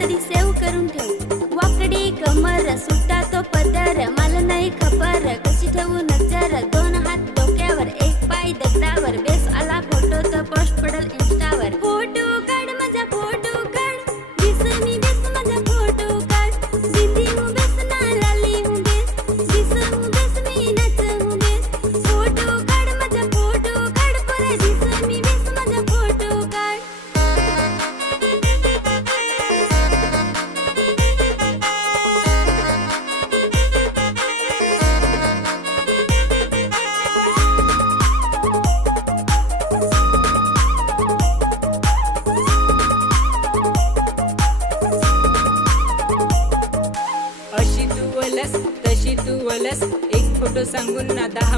तरी सेव्ह करून ठेव. वाकडी कमर सुट्टा तो पदर, मला नाही खबर कशी ठेवू नजर. 2 हात डोक्यावर, 1 पाय दगडावर, बेस आला फोटो तर पोस्ट पडल इंस्टावर. फोटो काढ माझा फोटो काढ, दिस मी बेस माझा फोटो काढ. दीदी हूँ बेस ना लाली हूँ बेस, दिस हूँ बेस मी नाच हूँ बेस. फोटो काढ माझा फोटो काढ, पोरे दिस मी बेस माझा फोटो काढ. अशी तू वलस तशी तू वलस, एक फोटो सांगून ना 10